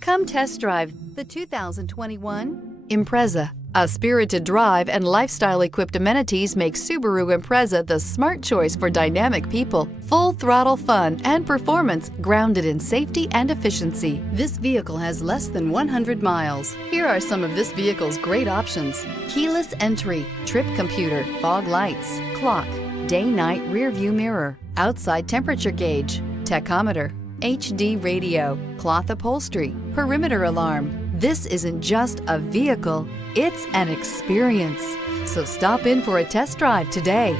Come test drive the 2021 Impreza. A spirited drive and lifestyle-equipped amenities make Subaru Impreza the smart choice for dynamic people. Full-throttle fun and performance grounded in safety and efficiency. This vehicle has less than 100 miles. Here are some of this vehicle's great options: keyless entry, trip computer, fog lights, clock, day-night rear-view mirror, outside temperature gauge, tachometer, HD radio, cloth upholstery, perimeter alarm. This isn't just a vehicle, it's an experience. So stop in for a test drive today.